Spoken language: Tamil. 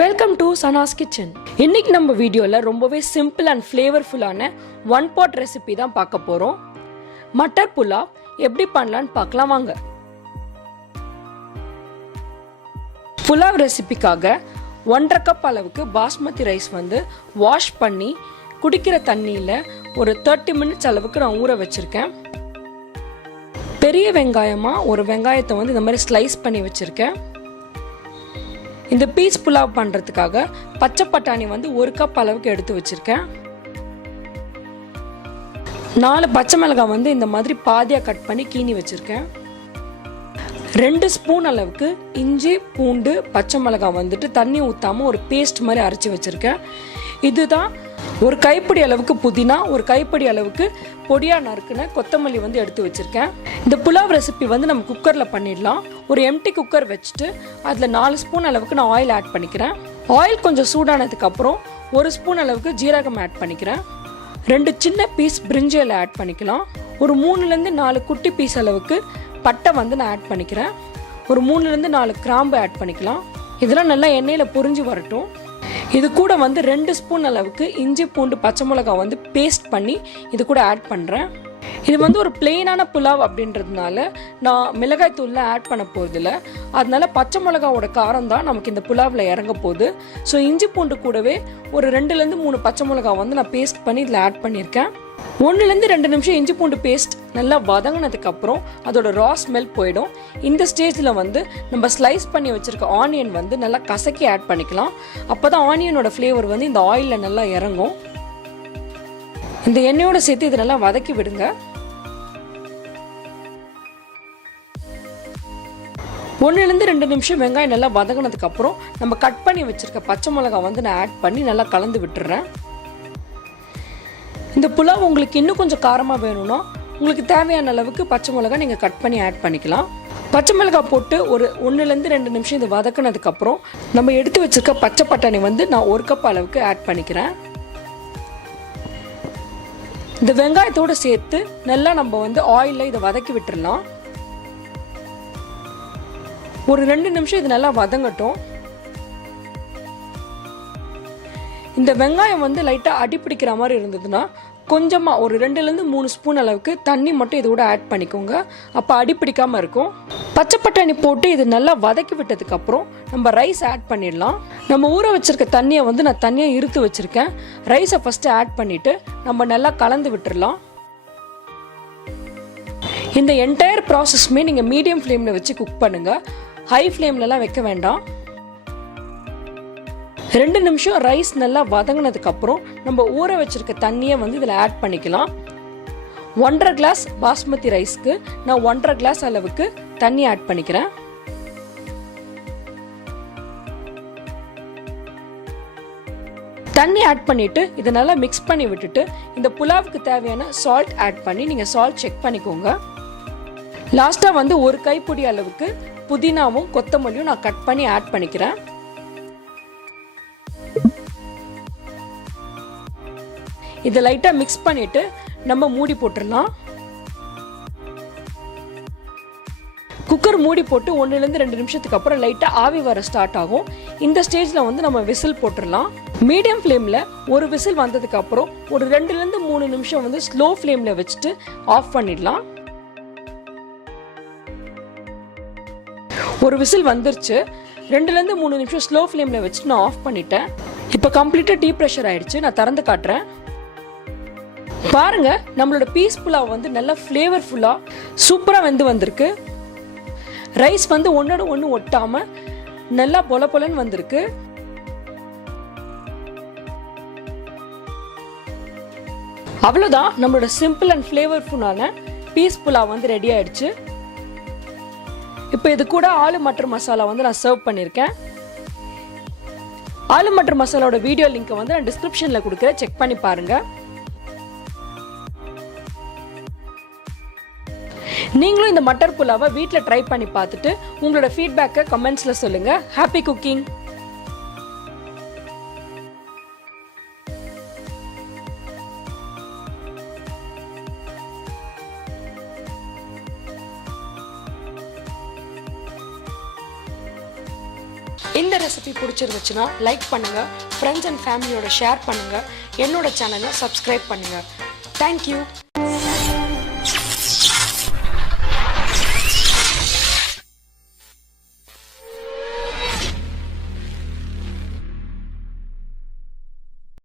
Welcome to Sana's kitchen. இன்னைக்கு நம்ம வீடியோல ரொம்பவே சிம்பிள் அண்ட் ஃப்ளேவர்ஃபுல்லான ஒன் பாட் ரெசிபி தான் பார்க்க போறோம். மட்டர் புலாவ் எப்படி பண்ணலான்னு பார்க்கலாம் வாங்க. புலாவ் ரெசிபிக்காக 1.5 கப் அளவுக்கு பாஸ்மதி ரைஸ் வாஷ் பண்ணி குடிக்கிற தண்ணியில் ஒரு 30 மினிட்ஸ் அளவுக்கு நான் ஊற வச்சிருக்கேன். பெரிய வெங்காயமாக ஒரு வெங்காயத்தை இந்த மாதிரி ஸ்லைஸ் பண்ணி வச்சிருக்கேன். இந்த பீஸ் புலாவ் பண்ணுறதுக்காக பச்சை பட்டாணி 1 கப் அளவுக்கு எடுத்து வச்சுருக்கேன். 4 பச்சை மிளகாய் இந்த மாதிரி பாதியாக கட் பண்ணி கீனி வச்சுருக்கேன். 2 ஸ்பூன் அளவுக்கு இஞ்சி பூண்டு பச்சை மிளகாய் தண்ணி ஊற்றாமல் ஒரு பேஸ்ட் மாதிரி அரைச்சி வச்சுருக்கேன். இதுதான் ஒரு கைப்பிடி அளவுக்கு புதினா, ஒரு கைப்பிடி அளவுக்கு பொடியாக நறுக்குன கொத்தமல்லி எடுத்து வச்சுருக்கேன். இந்த புலாவ் ரெசிபி நம்ம குக்கரில் பண்ணிடலாம். ஒரு எம்டி குக்கர் வச்சுட்டு அதில் 4 ஸ்பூன் அளவுக்கு நான் ஆயில் ஆட் பண்ணிக்கிறேன். ஆயில் கொஞ்சம் சூடானதுக்கப்புறம் 1 ஸ்பூன் அளவுக்கு ஜீரகம் ஆட் பண்ணிக்கிறேன். 2 சின்ன பீஸ் பிரிஞ்சியில் ஆட் பண்ணிக்கலாம். ஒரு 3லேருந்து 4 குட்டி பீஸ் அளவுக்கு பட்டை நான் ஆட் பண்ணிக்கிறேன். ஒரு 3லேருந்து 4 கிராம்பு ஆட் பண்ணிக்கலாம். இதெல்லாம் நல்லா எண்ணெயில் பொரிஞ்சு வரட்டும். இது கூட 2 ஸ்பூன் அளவுக்கு இஞ்சி பூண்டு பச்சை மிளகாய் பேஸ்ட் பண்ணி இது கூட ஆட் பண்ணுறேன். இது ஒரு பிளெயினான புலாவ் அப்படின்றதுனால நான் மிளகாய் தூள்ல ஆட் பண்ண போகிறதில்ல. அதனால பச்சை மிளகாவோட காரம் தான் நமக்கு இந்த புலாவில் இறங்க போகுது. ஸோ இஞ்சி பூண்டு கூடவே ஒரு 2லேருந்து 3 பச்சை மிளகாய் நான் பேஸ்ட் பண்ணி இதில் ஆட் பண்ணியிருக்கேன். 1லேருந்து 2 நிமிஷம் இஞ்சி பூண்டு பேஸ்ட் நல்லா வதங்கினதுக்கு அப்புறம் அதோட ரா ஸ்மெல் போயிடும். இந்த ஸ்டேஜில் நம்ம ஸ்லைஸ் பண்ணி வச்சிருக்க ஆனியன் நல்லா கசக்கி ஆட் பண்ணிக்கலாம். அப்போ தான் ஆனியனோட ஃப்ளேவர் இந்த ஆயிலில் நல்லா இறங்கும். இந்த எண்ணெயோட சேர்த்து இதை நல்லா வதக்கி விடுங்க. 1லேருந்து 2 நிமிஷம் வெங்காயம் நல்லா வதங்கினதுக்கு அப்புறம் நம்ம கட் பண்ணி வச்சிருக்க பச்சை மிளகாய் நான் ஆட் பண்ணி நல்லா கலந்து விட்டுறேன். இந்த புலாவ் உங்களுக்கு இன்னும் கொஞ்சம் காரமாக வேணும்னா உங்களுக்கு தேவையான அளவுக்கு பச்சை மிளகாய் நீங்கள் கட் பண்ணி ஆட் பண்ணிக்கலாம். பச்சை மிளகாய் போட்டு ஒரு 1லேருந்து 2 நிமிஷம் இது வதக்கினதுக்கப்புறம் நம்ம எடுத்து வச்சிருக்க பச்சை பட்டாணி நான் 1 கப் அளவுக்கு ஆட் பண்ணிக்கிறேன். இந்த வெங்காயத்தோடு சேர்த்து நல்லா நம்ம ஆயிலில் இதை வதக்கி விட்டுடலாம். ஒரு 2 நிமிஷம் இது நல்லா வதங்கட்டும். இந்த வெங்காயம் லைட்டாக அடிப்பிடிக்கிற மாதிரி இருந்ததுன்னா கொஞ்சமாக ஒரு 2லேருந்து 3 ஸ்பூன் அளவுக்கு தண்ணி மட்டும் இது கூட ஆட் பண்ணிக்கோங்க. அப்போ அடிப்பிடிக்காமல் இருக்கும். பச்சை பட்டாணி போட்டு இது நல்லா வதக்கி விட்டதுக்கப்புறம் நம்ம ரைஸ் ஆட் பண்ணிடலாம். நம்ம ஊற வச்சிருக்க தண்ணியை நான் தனியாக இருத்து வச்சுருக்கேன். ரைஸை ஃபஸ்ட்டு ஆட் பண்ணிவிட்டு நம்ம நல்லா கலந்து விட்டுடலாம். இந்த என்டையர் ப்ராசஸ்மே நீங்கள் மீடியம் ஃப்ளேமில் வச்சு குக் பண்ணுங்கள். ஹை ஃப்ளேம்லலாம் வைக்க வேண்டாம். 2 நிமிஷம் ரைஸ் நல்லா வதங்கினதுக்கப்புறம் நம்ம ஊற வச்சிருக்க தண்ணியை இதில் ஆட் பண்ணிக்கலாம். 1.5 கிளாஸ் பாஸ்மதி ரைஸ்க்கு நான் 1.5 கிளாஸ் அளவுக்கு தண்ணி ஆட் பண்ணிக்கிறேன். தண்ணி ஆட் பண்ணிட்டு இதை நல்லா மிக்ஸ் பண்ணி விட்டுட்டு இந்த புலாவுக்கு தேவையான சால்ட் ஆட் பண்ணி நீங்கள் சால்ட் செக் பண்ணிக்கோங்க. லாஸ்ட்டாக ஒரு கைப்பிடி அளவுக்கு புதினாவும் கொத்தமல்லியும் நான் கட் பண்ணி ஆட் பண்ணிக்கிறேன். இதை லைட்டாக மிக்ஸ் பண்ணிட்டு நம்ம மூடி போட்டுடலாம். குக்கர் மூடி போட்டு 1லேருந்து 2 நிமிஷத்துக்கு அப்புறம் லைட்டாக ஆவி வர ஸ்டார்ட் ஆகும். இந்த ஸ்டேஜில் நம்ம விசில் போட்டுடலாம். மீடியம் ஃப்ளேமில் ஒரு விசில் வந்ததுக்கு அப்புறம் ஒரு 2லேருந்து 3 நிமிஷம் ஸ்லோ ஃப்ளேமில் வச்சுட்டு ஆஃப் பண்ணிடலாம். ஒரு விசில் வந்துருச்சு. 2லேருந்து 3 நிமிஷம் ஸ்லோ ஃப்ளேமில் வச்சுட்டு நான் ஆஃப் பண்ணிட்டேன். இப்போ கம்ப்ளீட்டாக டீ ப்ரெஷர் ஆயிடுச்சு. நான் திறந்து காட்டுறேன். பாருங்க, நம்மளோட பீஸ் புலாவ் நல்லா ஃப்ளேவர்ஃபுல்லாக சூப்பராக வந்திருக்கு. ரைஸ் ஒன்னோட ஒன்று ஒட்டாம நல்லா பொல பொலன்னு வந்திருக்கு. அவ்வளோதான், நம்மளோட சிம்பிள் அண்ட் ஃப்ளேவர்ஃபுல்லான பீஸ் புலாவ் ரெடி ஆயிடுச்சு. இப்போ இது கூட ஆலு மட்டர் மசாலா நான் சர்வ் பண்ணியிருக்கேன். ஆலு மட்டர் மசாலாவோட வீடியோ லிங்க் நான் டிஸ்கிரிப்ஷனில் கொடுக்குறேன், செக் பண்ணி பாருங்க. நீங்களும் இந்த மட்டர் புலாவை வீட்டில் ட்ரை பண்ணி பார்த்துட்டு உங்களோட ஃபீட்பேக்கை கமெண்ட்ஸில் சொல்லுங்கள். Happy cooking! இந்த ரெசிபி பிடிச்சிருந்துச்சுன்னா லைக் பண்ணுங்கள், ஃப்ரெண்ட்ஸ் அண்ட் ஃபேமிலியோட ஷேர் பண்ணுங்கள், என்னோட சேனலை சப்ஸ்கிரைப் பண்ணுங்கள். தேங்க்யூ.